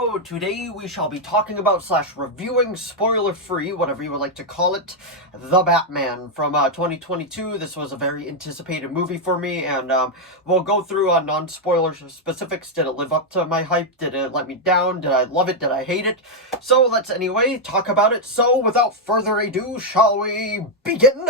So today we shall be talking about / reviewing, spoiler-free, whatever you would like to call it, The Batman from 2022. This was a very anticipated movie for me, and we'll go through non-spoiler specifics. Did it live up to my hype? Did it let me down? Did I love it? Did I hate it? So let's anyway talk about it. So without further ado, shall we begin?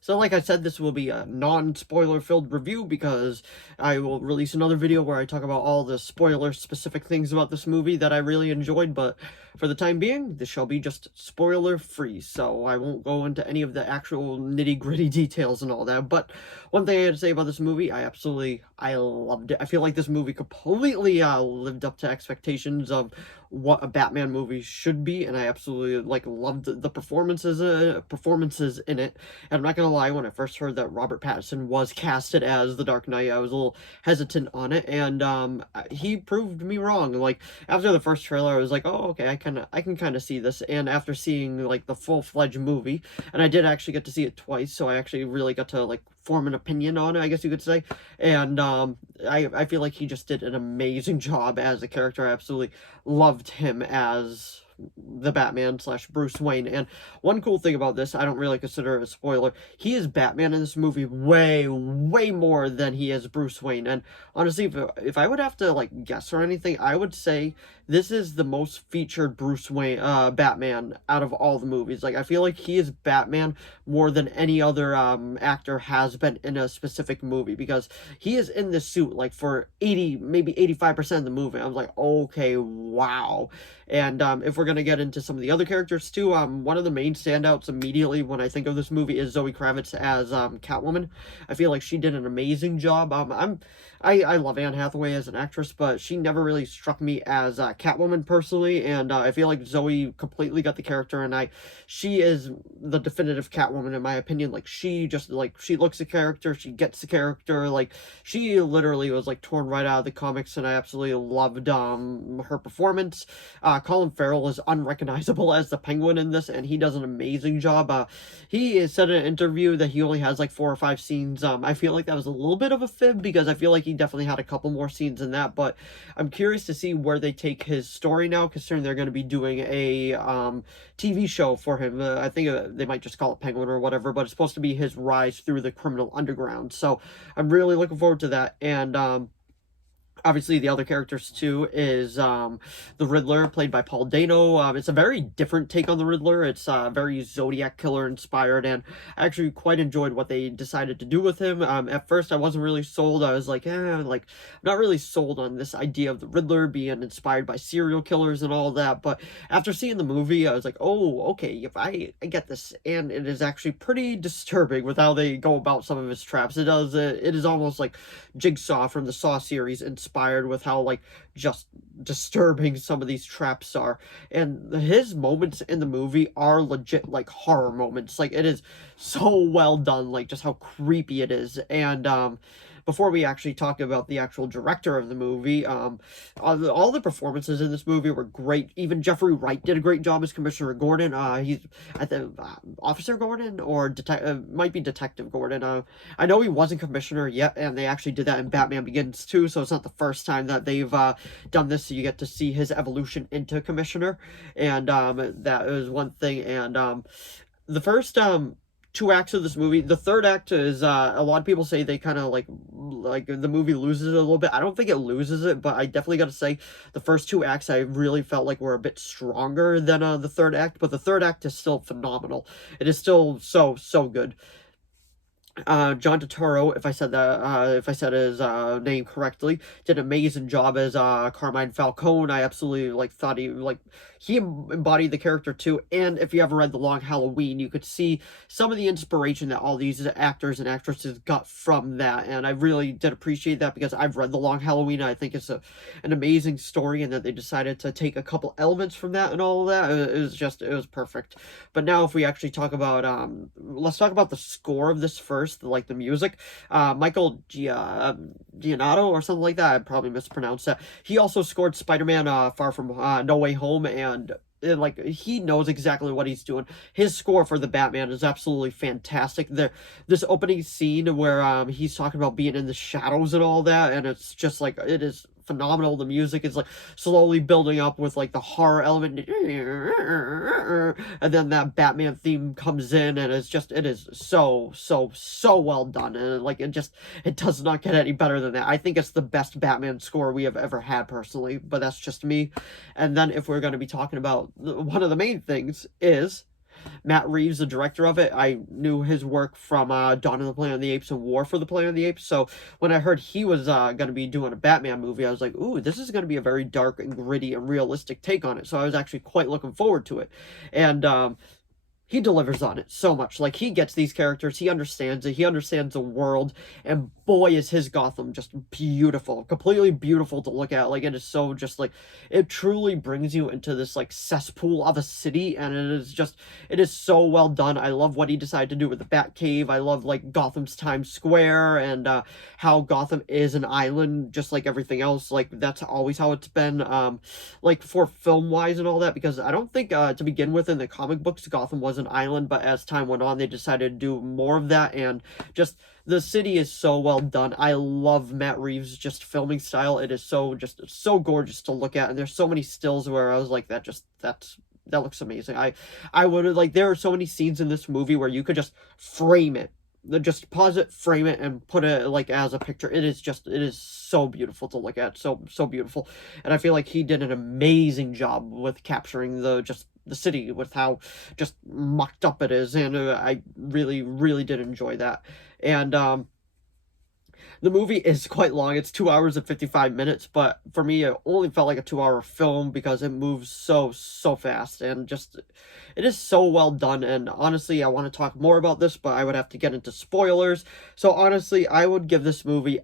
So like I said, this will be a non-spoiler filled review because I will release another video where I talk about all the spoiler-specific things about this movie that I really enjoyed, but for the time being, this shall be just spoiler-free, so I won't go into any of the actual nitty-gritty details and all that. But one thing I had to say about this movie, I loved it. I feel like this movie completely lived up to expectations of what a Batman movie should be, and I absolutely loved the performances in it. And I'm not gonna lie, when I first heard that Robert Pattinson was casted as the Dark Knight, I was a little hesitant on it, and he proved me wrong. Like, after the first trailer, I was like, oh, okay, I can kind of see this. And after seeing like the full-fledged movie, and I did actually get to see it twice, so I actually really got to form an opinion on it, I guess you could say. And I feel like he just did an amazing job as a character. I absolutely loved him as the Batman / Bruce Wayne. And one cool thing about this, I don't really consider it a spoiler, he is Batman in this movie way more than he is Bruce Wayne. And honestly, if I would have to guess or anything, I would say this is the most featured Bruce Wayne Batman out of all the movies. I feel like he is Batman more than any other actor has been in a specific movie, because he is in this suit for 80, maybe 85% of the movie. I was like, okay, wow. And if we're gonna get into some of the other characters too, one of the main standouts immediately when I think of this movie is Zoe Kravitz as Catwoman. I feel like she did an amazing job. I love Anne Hathaway as an actress, but she never really struck me as Catwoman personally, and I feel like Zoe completely got the character, and she is the definitive Catwoman in my opinion. She just she looks the character, she gets the character, she literally was torn right out of the comics, and I absolutely loved her performance. Colin Farrell is unrecognizable as the Penguin in this, and he does an amazing job. He said in an interview that he only has 4 or 5 scenes. I feel like that was a little bit of a fib, because I feel like he definitely had a couple more scenes in that, but I'm curious to see where they take his story now, considering they're going to be doing a TV show for him. I think they might just call it Penguin or whatever, but it's supposed to be his rise through the criminal underground, so I'm really looking forward to that. And obviously, the other characters, too, is the Riddler, played by Paul Dano. It's a very different take on the Riddler. It's very Zodiac Killer-inspired, and I actually quite enjoyed what they decided to do with him. At first, I wasn't really sold. I was I'm not really sold on this idea of the Riddler being inspired by serial killers and all that, but after seeing the movie, I was like, oh, okay, if I get this, and it is actually pretty disturbing with how they go about some of his traps. It is almost like Jigsaw from the Saw series, inspired with how just disturbing some of these traps are. And his moments in the movie are legit horror moments. It is so well done, just how creepy it is. And before we actually talk about the actual director of the movie, all the performances in this movie were great. Even Jeffrey Wright did a great job as Commissioner Gordon. He's at the Officer Gordon, or might be Detective Gordon. I know he wasn't Commissioner yet, and they actually did that in Batman Begins too, so it's not the first time that they've done this, so you get to see his evolution into Commissioner, and that is one thing. And the first 2 acts of this movie, the third act is a lot of people say they kind of like the movie loses it a little bit. I don't think it loses it, but I definitely got to say the first 2 acts I really felt were a bit stronger than the third act, but the third act is still phenomenal. It is still so good. John Toro, if I said his name correctly, did an amazing job as Carmine Falcone. I absolutely thought he embodied the character too. And if you ever read The Long Halloween, you could see some of the inspiration that all these actors and actresses got from that, and I really did appreciate that, because I've read The Long Halloween, and I think it's an amazing story, and that they decided to take a couple elements from that and all of that. It was perfect. But now, if we actually talk about let's talk about the score of this first. The music. Michael Giannotto or something like that. I probably mispronounced that. He also scored Spider-Man Far From No Way Home, and like, he knows exactly what he's doing. His score for the Batman is absolutely fantastic. This opening scene where he's talking about being in the shadows and all that, and it's just like, it is phenomenal. The music is like slowly building up with like the horror element, and then that Batman theme comes in, and it is so well done, and like it does not get any better than that. I think it's the best Batman score we have ever had personally, but that's just me. And then if we're going to be talking about one of the main things is Matt Reeves, the director of it. I knew his work from Dawn of the Planet of the Apes and War for the Planet of the Apes. So when I heard he was going to be doing a Batman movie, I was like, ooh, this is going to be a very dark and gritty and realistic take on it. So I was actually quite looking forward to it. And he delivers on it so much. Like, he gets these characters, he understands it, he understands the world, and boy is his Gotham just beautiful, completely beautiful to look at. Like, it is so just like, it truly brings you into this like cesspool of a city, and it is so well done. I love what he decided to do with the Batcave. I love like Gotham's Times Square, and how Gotham is an island just like everything else. Like, that's always how it's been, like for film wise and all that, because I don't think to begin with in the comic books Gotham was an island, but as time went on they decided to do more of that, and just the city is so well done. I love Matt Reeves' just filming style. It is so gorgeous to look at, and there's so many stills where I was like, that looks amazing. I would have, like, there are so many scenes in this movie where you could just frame it, just pause it, frame it, and put it like as a picture. It is so beautiful to look at, so beautiful. And I feel like he did an amazing job with capturing the city, with how just mucked up it is, and I really did enjoy that. And the movie is quite long. It's 2 hours and 55 minutes, but for me, it only felt like a 2 hour film because it moves so fast, and just, it is so well done. And honestly, I want to talk more about this, but I would have to get into spoilers. So honestly, I would give this movie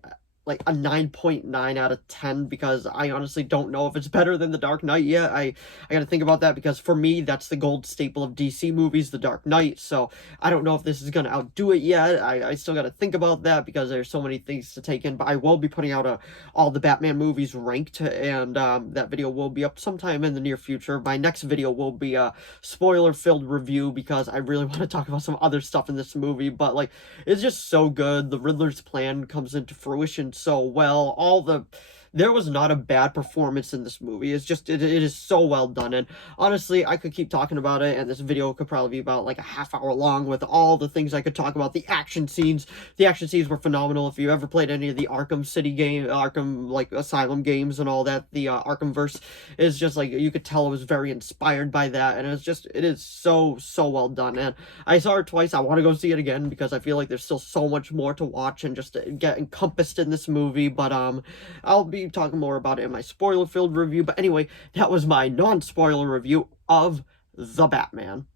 like a 9.9 out of 10, because I honestly don't know if it's better than The Dark Knight yet. I gotta think about that, because for me, that's the gold staple of DC movies, The Dark Knight. So I don't know if this is gonna outdo it yet. I still gotta think about that, because there's so many things to take in. But I will be putting out all the Batman movies ranked, and that video will be up sometime in the near future. My next video will be a spoiler-filled review, because I really want to talk about some other stuff in this movie. But like, it's just so good. The Riddler's plan comes into fruition so well. There was not a bad performance in this movie. It's just, it is so well done. And honestly, I could keep talking about it, and this video could probably be about like a half hour long with all the things I could talk about. The action scenes were phenomenal. If you ever played any of the Arkham City game, Arkham like Asylum games and all that, the Arkhamverse is just like, you could tell it was very inspired by that, and it is so well done. And I saw it twice. I want to go see it again, because I feel like there's still so much more to watch and just to get encompassed in this movie. But I'll be talking more about it in my spoiler-filled review. But anyway, that was my non-spoiler review of The Batman.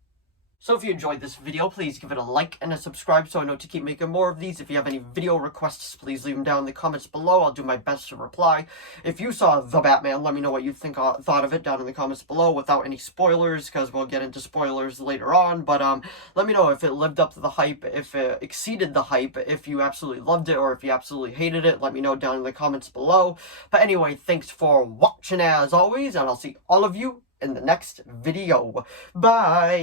So if you enjoyed this video, please give it a like and a subscribe so I know to keep making more of these. If you have any video requests, please leave them down in the comments below. I'll do my best to reply. If you saw The Batman, let me know what you thought of it down in the comments below without any spoilers, because we'll get into spoilers later on. But let me know if it lived up to the hype, if it exceeded the hype, if you absolutely loved it, or if you absolutely hated it. Let me know down in the comments below. But anyway, thanks for watching as always, and I'll see all of you in the next video. Bye!